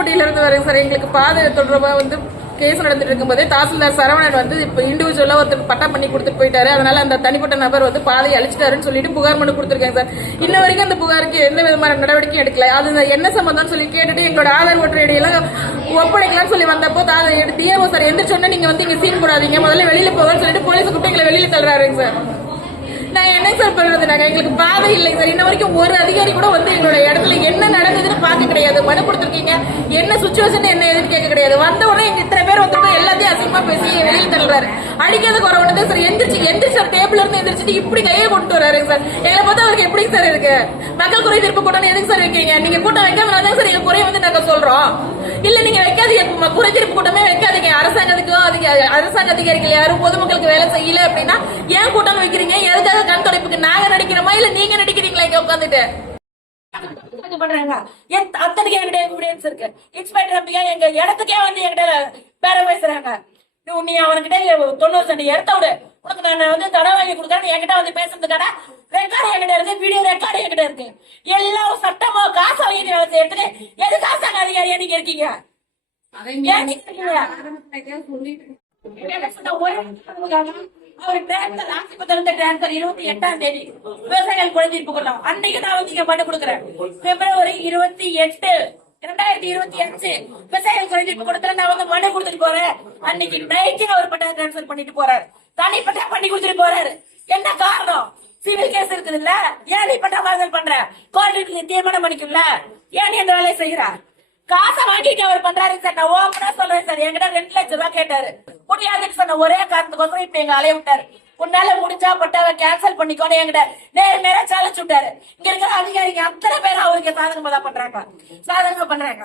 இருந்து வரேன் சார். எங்களுக்கு பாதை தொடர்பா கேஸ் நடந்துட்டு இருக்கும்போது தாசில்தார் சரவணன் இப்ப இண்டிவிஜுவலா ஒருத்தர் பட்டா பண்ணி கொடுத்துட்டு போயிட்டாரு. அதனால அந்த தனிப்பட்ட நபர் பாதையை அழிச்சிட்டாருன்னு சொல்லிட்டு புகார் மனு கொடுத்திருக்கேன் சார். இன்ன வரைக்கும் அந்த புகாருக்கு எந்த விதமான நடவடிக்கையும் எடுக்கல. அது என்ன சம்பந்தம் சொல்லி கேட்டுட்டு எங்களோட ஆதார் ஓட்டர் ஐடியெல்லாம் ஒப்படைக்கலாம்னு சொல்லி வந்தப்போ டிஏஓ சார் எந்திரிச்சோன்னா நீங்க இங்க சீன் போடாதீங்க, முதல்ல வெளியில போகன்னு சொல்லிட்டு போலீஸ் கூப்பிட்டு எங்களை வெளியில தள்ளுறாருங்க சார். நாங்க என்ன சார் பண்றது? எங்களுக்கு பாதை இல்லைங்க சார். இன்ன வரைக்கும் ஒரு அதிகாரி கூட எங்களோட இடத்துல என்ன நடந்ததுன்னு பாக்க கிடையாது. மனு கொடுத்துருக்கீங்க, என்ன சுச்சுவேஷன் என்ன எதுன்னு கேட்க கிடையாது. வந்த உடனே எங்க இத்தனை பேர் எல்லாத்தையும் அசிங்கமா பேசி வெளியில் தள்ளுறாரு. அடிக்காத குறை ஒண்ணு சார். எந்திரிச்சு சார், டேபிள் இருந்து எந்திரிச்சிட்டு இப்படி கையை கொண்டு வராருங்க சார். எங்களை பார்த்தா அவருக்கு எப்படி சார் இருக்கு? மக்கள் குறை தீர்ப்பு கூட்டம் எதுக்கு சார் வைக்கிறீங்க? நீங்க கூட்டம் வைக்காம தான் சார் எங்க குறைய நாங்க சொல்றோம். இல்ல நீங்க வைக்காதீங்க, குறை தீர்ப்பு கூட்டமே வைக்காதீங்க. அரசாங்க அதிகாரிகள் யாரும் பொதுமக்களுக்கு வேலை செய்யல அப்படின்னா ஏன் கூட்டம் வைக்கிறீங்க? எதுக்காக கண் துடைப்புக்கு நாங்க நடிக்கிறோமா இல்ல நீங்க நடிக்கிறீங்களா இங்க உட்காந்துட்டு? அத்தனைக்கு என்கிட்ட எவிடன்ஸ் இருக்கு. இன்ஸ்பெக்டர் அப்படியா எங்க இடத்துக்கே என்கிட்ட பேர பேசுறாங்க. நீ அவன்கிட்ட 90 சென்ட் இடத்த விடு, உனக்கு நான் தடை வாங்கி கொடுக்குறேன் என்கிட்ட பேசுறதுக்கான ரெக்கார்டு என்கிட்ட இருக்கு, வீடியோ ரெக்கார்டு என்கிட்ட இருக்கு. எல்லாம் சட்டமா காசு வாங்கி வேலை செய்யறதுக்கு எது அரசாங்க அதிகாரியா நீங்க இருக்கீங்க? அவர் டிரான்ஸ்பர் 28ஆம் தேதி விவசாயிகள் குழந்தைப்பு கொள்ளலாம். அன்னைக்கு நான் இங்க மனு கொடுக்குறேன். பிப்ரவரி 28, 2025 விவசாயிகள் குழந்தைப்பு கொடுத்துறேன். நான் மனு கொடுத்துட்டு போறேன். அன்னைக்கு நைட்டே அவர் பட்டா டிரான்ஸ்பர் பண்ணிட்டு போறாரு. தனிப்பட்டா பண்ணி கொடுத்துட்டு போறாரு. என்ன காரணம்? சிவில் கேஸ் இருக்குது இல்ல, ஏன் நீ பட்டா மாறுதல் பண்ற? கோர்ட்டுக்கு தீர்மானம் பண்ணிக்கல, ஏன் நீ அந்த வேலையை செய்யற? காசை வாங்கிட்டு அவர் பண்றாரு சார். நான் ஓப்பனா சொல்றேன் சார். என்கிட்ட 2 லட்சம் ரூபாய் கேட்டாரு. முடியாதுன்னு சொன்ன ஒரே காரணத்துக்கோசரம் இப்ப எங்க அலைய விட்டாரு. உன்னால முடிஞ்சா பட்டாவை கேன்சல் பண்ணிக்கோன்னு என்கிட்ட நேர சேலஞ்ச் விட்டாரு. இங்க இருக்கிற அதிகாரிங்க அத்தனை பேர் அவருக்கு சாதகமா தான் பண்றாங்க, சாதகமா பண்றாங்க.